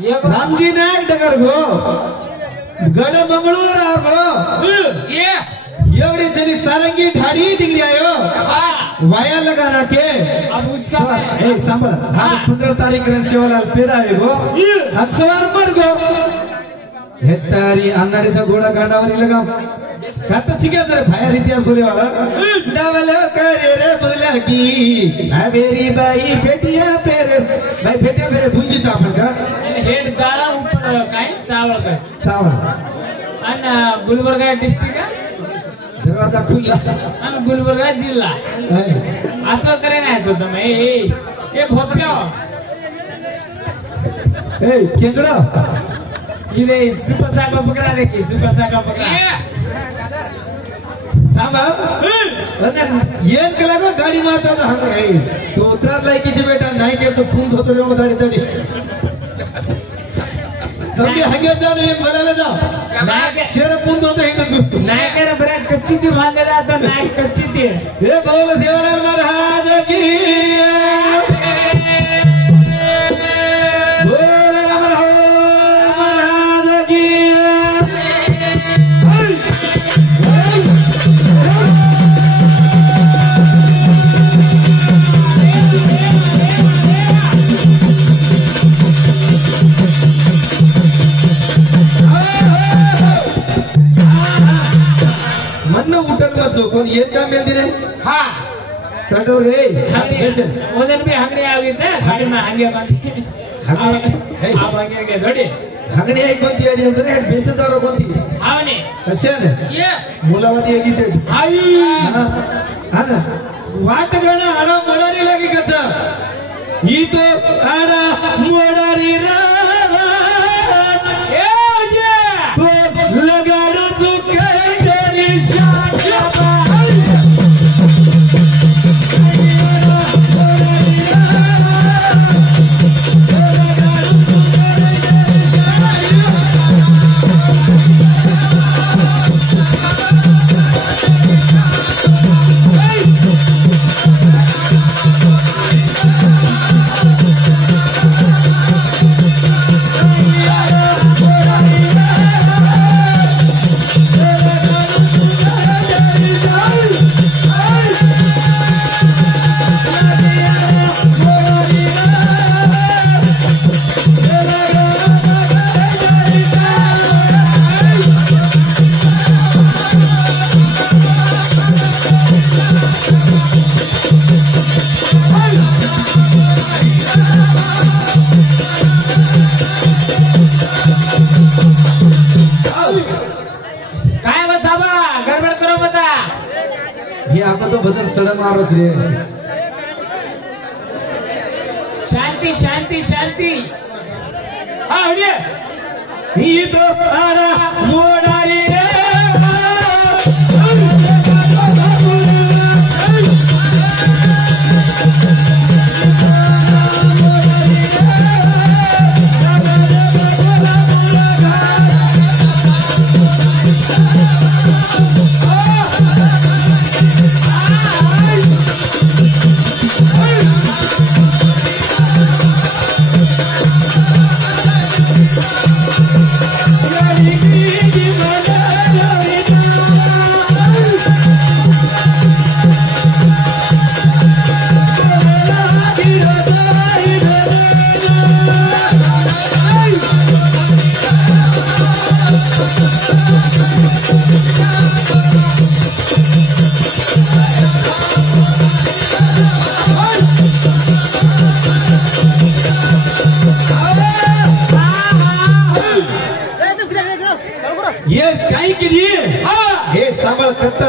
रामजी नायक डगर गो गड मंगळूर गो एवढी जरी सारंगी ढाडी डिग्री आयो वाया लगाना के अब उसका सांभळ हा 15 तारीख शिवलाल पेरा आहे गो अब सवार मर गो हेतारी अन्नाडीचा घोडा गांडावर लगाम काता शिक्या जरा बाहेर इतिहास बोलेवाला डबल करे रे बुलगी मेरी बाई फेटिया फेरे बाई फेटिया फेरे भुंगी चावल का हेड गाळा ऊपर काय चावल कस चावल आणि गुलबर्गा डिस्ट्रिक्ट दरवाजा खुला आणि गुलबर्गा जिल्हा असं करे नाही होतं मी हे भोतगाव ए केंगडा इधे सुपर सागा पकड़ा देखिए सुपर सागा पकड़ा सामा येन केला गो गाडी मारता तो हंग आहे तो उतरार लायकीचे बेटा नाही के तो फूंद होतो रे मधाडी तडी तंबी हंगे जाण एक बोलायला जा नाही शेर फूंद होतो हिंग तू नाही करे बरे कच्ची ती बांधले जात नाही कच्ची ती हे बोल सेवालाल महाराज की कोण येत का मेल दिले हा कंट्रोल रे ओदन भी हंगडे आवी से गाडी में हंगे बाती हंगे आप हंगे के जोडी हंगडी आई कोणती आडी अंदर हेड बेसेदार कोणती हावने कशाने ये मुलावती एकी से आई हा ना वाट गणा आडा मोडारी लागी कचा ही तो आडा मोडारी रा ए जे तो लगाडो चुके तेरी शाखा भजन चढ मारत रे शांती शांती शांती हा हडिये ही तो आडा मोडारी रे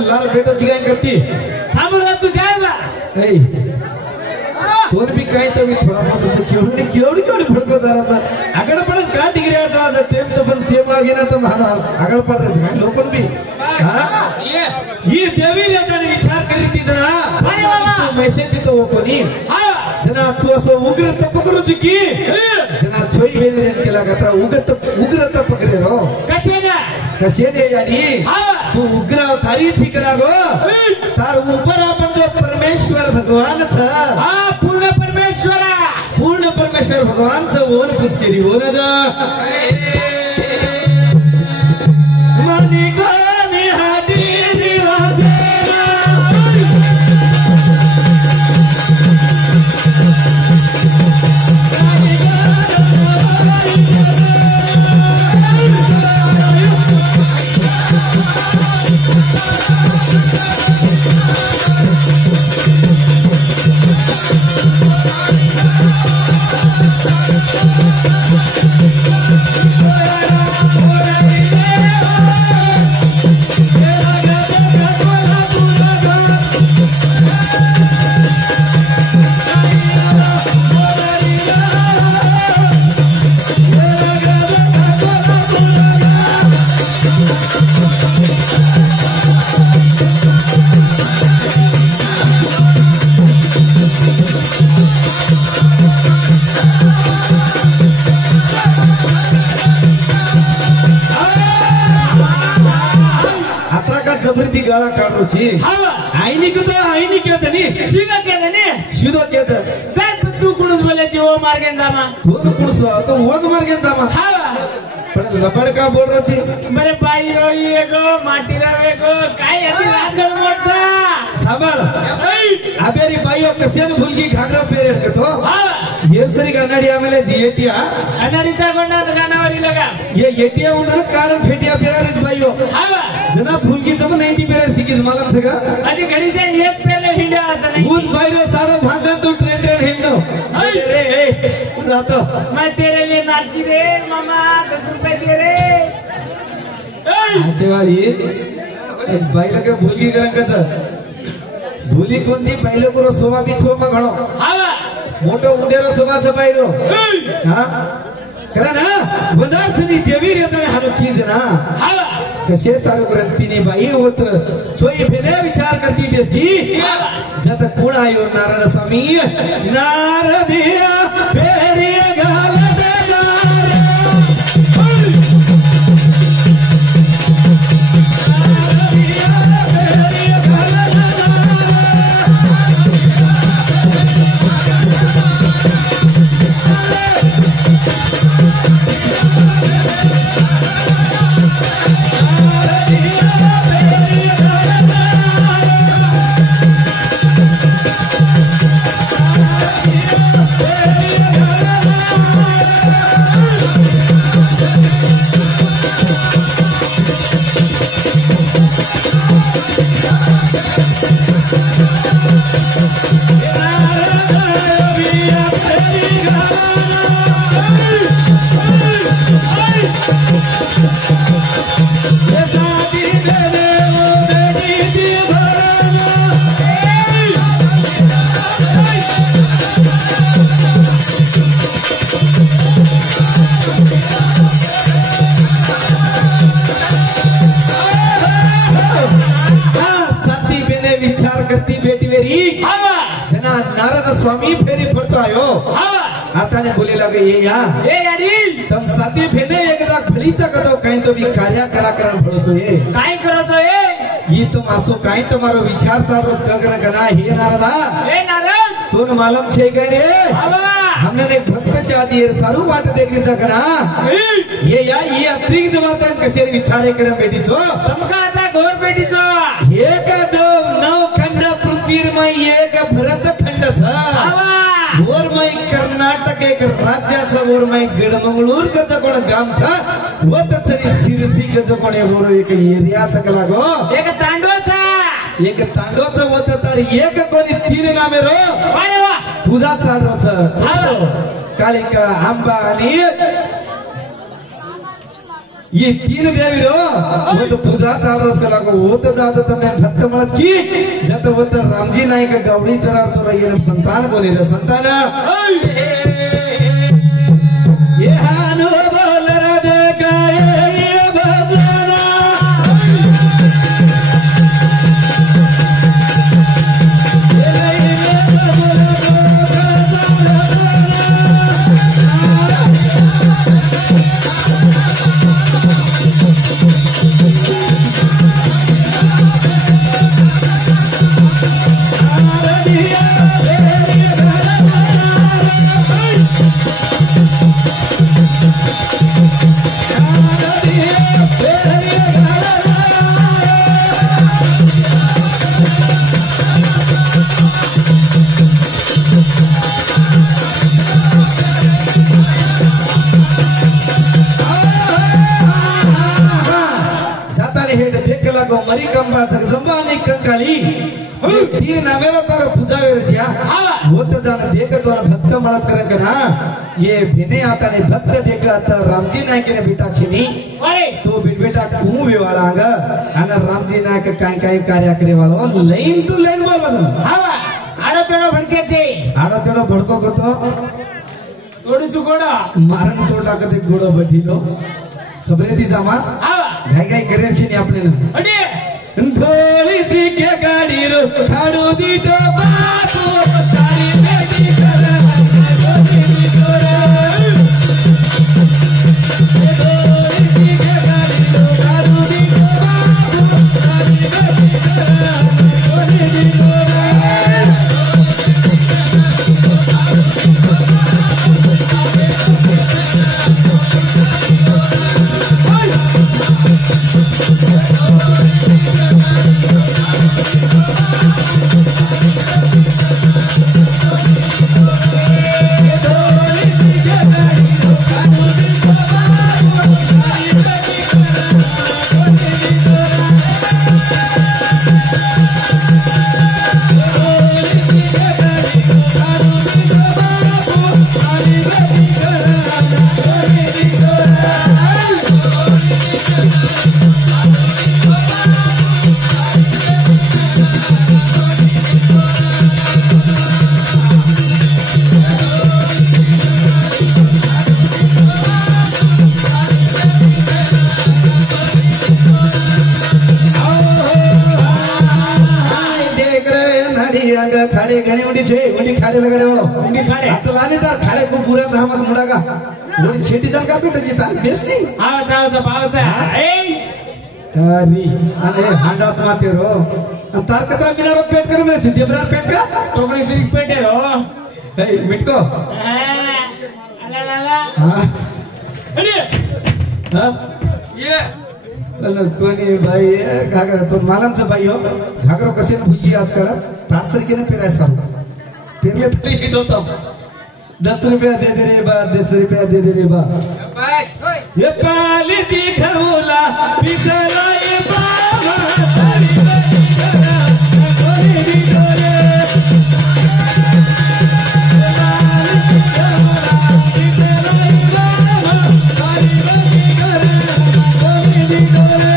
लाल बेटो चिगाई करती सांभळ तू जायला ए कोण भी काय तर मी थोडा बहुत केवढी केवढी फडको जराचा आगड पडत का डिग्रीचा आज ते पण ते मागे ना तर महाराज आगड पडत काय लोकल भी हा ही देवी रेताने विचार करी ती जना अरे बाबा मेसेज तो कोणी हा जना तू असो उग्र तप करू की जना छोई वेने केला का उग्र तप करे रो कशेने यानी तू उग्र थारी थी करा गो तार ऊपर आपण जो परमेश्वर भगवान था पूर्ण परमेश्वर भगवान च ओन कुछ केली हो ना जा मनी गानी हाटी दिवाते जबरती गाळा काढू छी आईनी कहते नहीं सीधो कहते जाय तू कुणच बोलायची ओ मार्गेन जामा तू कुणस तो ओज मार्गेन जामा पण लबड का बोल रही छी बरे बाई ओ ये गो माटी रावे गो काय याची लागल मोठा सांभाळ आबेरी बाईओ कसेन भुलगी घागरा पेरे कतो हेरसरी कन्नडी आमेले जी एटिया कन्नडीचा गोंडा गानावरी लगा ये एटिया उंदर काढन फेटिया पेरारीच बाईओ जना भुलगी जम 90 पेरेर सिकीज मालूम छगा अजी घडी से एक पेले हिंडा नाही उस बाईरो सारा भांडा तू ट्रेन हिंडो रे ए जातो मैं तेरे लिए नाची रे मामा 10 रुपए दे रे आचे वाली बाईला के भुलगी करंकच भुली कोणती बाईला को सोवा बी छो म घणो मोटो उडेरो सोवा छ बाईरो हां करा ना वदार्थनी देवी रेता हालो कीज ना कसे सारो ग्रंथीनी बाई होत चोई फेने विचार करती बेसगी जत कोण आयो नारद स्वामी नारदिया फेरी घाल करती बेटी मेरी जना नारद स्वामी फेरी फरतो आयो आता ने बोले लगे ये याडी तम साथी फेने एकदा खळीचा कतो काही तो बी कार्य कलाकरण फळतो ये काय करतो ये तो मासो काही तुम्हारो विचार चालो गगन गना हे नारदा हे नारद तोन मालूम छे गए रे हमने ने भक्त चादी सारू वाट देखने चा करा ये अतिरिक्त जमातन कसे विचारे करम बेटी छो तमका आता घोर बेटी छो एक दो नौ खंड पृथ्वीर में एक भरत खंड था और मैं कर्नाटक एक राज्याचा और मैं गडमंगळूर का जो कोण गाम था वो तसरी सिरसी का जो कोण एवढो एक एरिया सकला गो एक तांडोच होत तर एक कोणी तीन गामे रो अरे वा तुझा चालतो कालिका आंबा आणि ये तीन देवी रो वो तो पूजा चाल रस कला को वो तो ज्यादा तुमने भक्त मत की जब वो तो रामजी नायक गौड़ी चरा तो रही संतान बोले रे संतान ये हानो बोल रा देखा ये भजना गो मरी कंबा जगजंबानी कंकाळी तीन नामेला तर पूजावेरच्या होत जाण देख तो भक्त म्हणत करकना ये बिने आता ने भक्त देख आता रामजी नायक ने बेटा छिनी तो बेटा कू विवाळांग आणि रामजी नायक काय काय कार्य करे वाळो लाइन टू लाइन बोलवलं हावा आडतडो भडक्याचे आडतडो भडको गोतो तोडी चुकोडा मारण तोडा कदे गोडो बढीलो सबरेती जामा हावा काय काय करे छिनी आपल्याला अडे धोळी सी के गाडी रो खाडू दीटो बापू तारी बेटी करा धोळी सी के गाडी रो खाडू दीटो बापू तारी बेटी करा धोळी खाड़े घणी उड़ी छे उड़ी खाड़े लगाड़े वालो उड़ी खाड़े तो लाने तार खाड़े को पूरा चामर मुड़ागा उड़ी छेटी जन का पेट जीता बेस नहीं आवाचा पावचा ए तारी अरे हांडा समाते रो तार कतरा मिनारो पेट कर में सिद्धि ब्रार पेट का टोकरी सिरी पेट है रो ए मिटको अला ला ला हां अरे हां ये अरे कोणी भाई काका तो मालमचा भाई हो घागरो कसे भुजी आज करा 5 के ने पेरायसा पेरले तरी हिट होता 10 रुपया दे दे रे बा 10 रुपया दे दे रे बा बस ये पाली दिखौला पिसला ये बाबा तारी बड़ी करा कोई भी डोरे पाली दिखौला पिसला ये बाबा तारी बड़ी करा कोई भी डोरे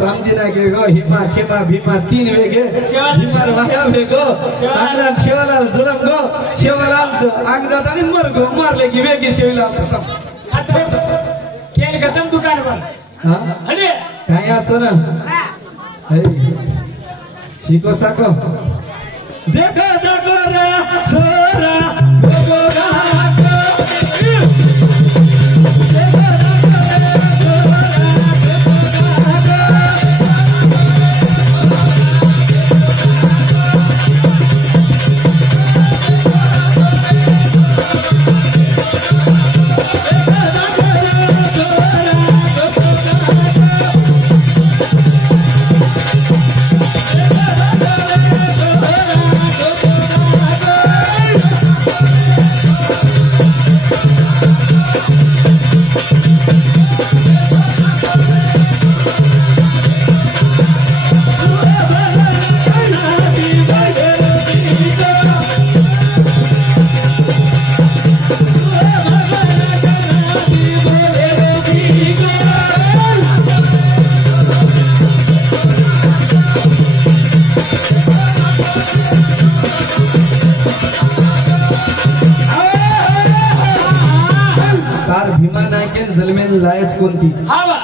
रामजी नायक वेगो हिमा खेमा भीमा 3 वेगे हिमार वाया वेगो आंगलाल शिवलाल जुलम गो शिवलाल आंग जाता नि मर गो मारले की वेगे शिवलाल खत्म खेल खत्म दुकान पर हां अरे काय असतो ना शिको साको देखो देखो रे छोरा गो तार भीमा नायकेन जलमेन लायच कोणती हवा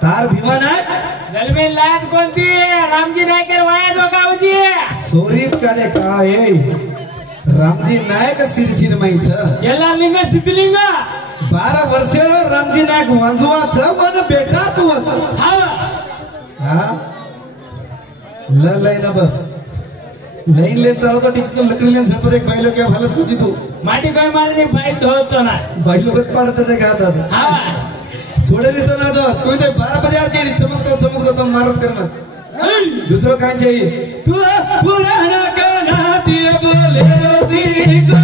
तार भीमा नायक जलमेन लायच कोणती रामजी नायकर वाया जो गावची सोरीत काढे काय रामजी नायक सिरसिर माईच ಎಲ್ಲ लिंग सिद्धलिंग 12 वर्षेर रामजी नायक वांजवाच पण बेटा तूच हा लय ना बर लाइन ले चालतो तो टिचतो लकड़ी लेन सरपत एक भाई लोग क्या भालस कुछ तू माटी काय मारनी पाय धोतो ना भाई लोग पड़ते थे खाता हा छोड़े नहीं तो ना जो कोई तो 12 बजे आके चमकतो तो मारस करना दूसरा काम चाहिए तू पुराना गाना दिए बोले सीढ़ी को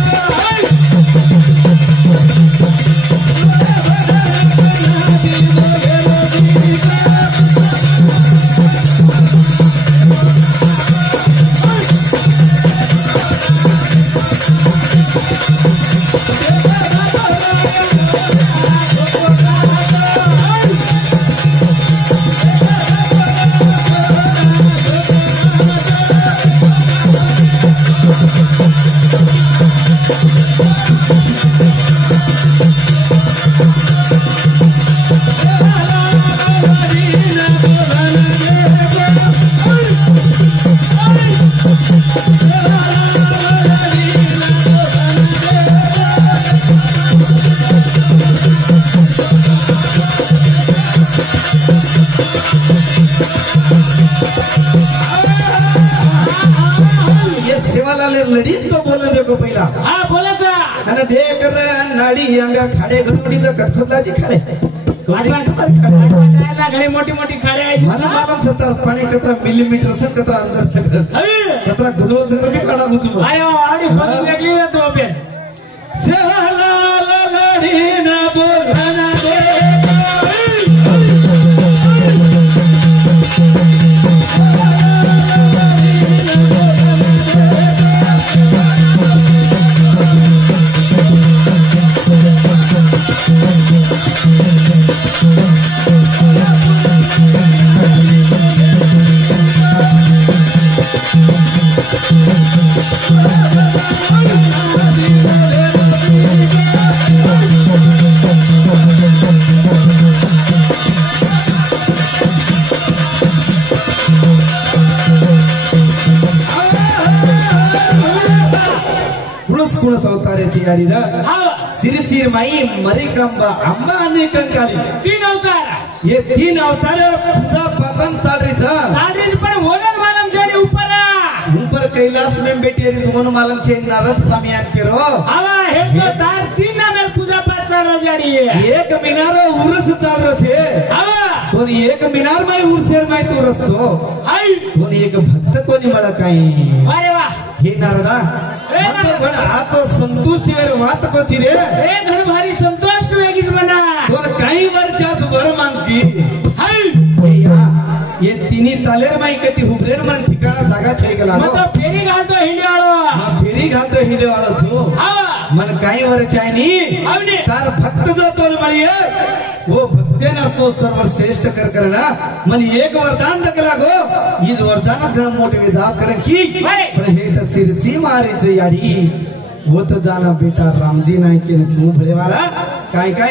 खाडे घडवडीचं कटखोदलाची खाडे घडे मोठी मोठी खाडे आहेत मला मालूम सत्तर पाणी कतरा मिलीमीटर से कतरा अंदर से कतरा गजवळ से भी काढा बुजू अरे आडी खोदून लागली ना तो अभ्यास सेवाला लडी ना बोलना दे सिरसिर माई मरी कंबा अंबा आणि कंकाली 3 अवतार ये 3 अवतार पूजा पतन साडरी पर होनल मालम चढ़े ऊपर कैलाश में बेटी हरी सुमन मालम छे नारद स्वामी याद करो हवा हे तो तार 3 ना में पूजा पाठ चाल रजाड़ी है एक मीनार उर्स चाल रो छे हवा तो एक मीनार में उर्सेर में तो उर्स तो हाय तो एक भक्त कोणी मला काही अरे वाह हे नारदा मत पण आजो संतुष्टी वर वात कोची रे ए धड भारी संतोष तू एकीच म्हणा तो काही वरच्याच वर मागती हाय ये तिनी तालेर माई कती हुबरेर मन ठिकाणा जागा छे गेला मत फेरी घालतो हिंडेवाळो छो मन काही वर चायनी तार भक्त जो तोल मळिये वो भक्तेना सो सर्वश्रेष्ठ करना मन एक वरदान दकला गो इज वरदानात घण मोठे विजात करन की पण हेट सिरसी मारीच याडी होत जाना बेटा रामजी नायकेन तू भळेवाला काय काय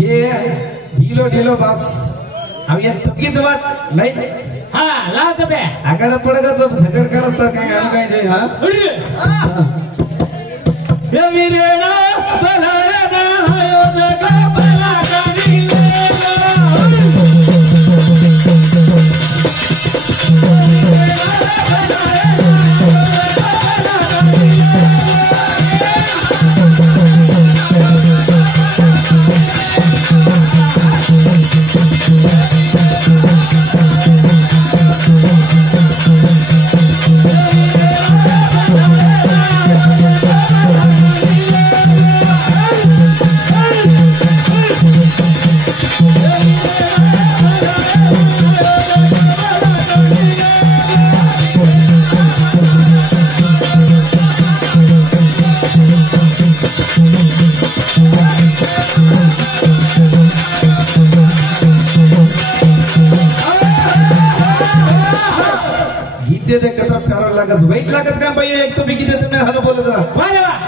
ये ढीलो बस अब ये तबकीच वाट लाईन हा लाव तबे आकडा पडगाचं झगड काढत तर काय आम काय जे हा हे विरेणा बलाना हायो जगा बला काढिले ते कथा ठरवावं लागत वाईट लागत का बाई एक तो बिकी देत नाही हॅलो बोलत राहा वा रे वा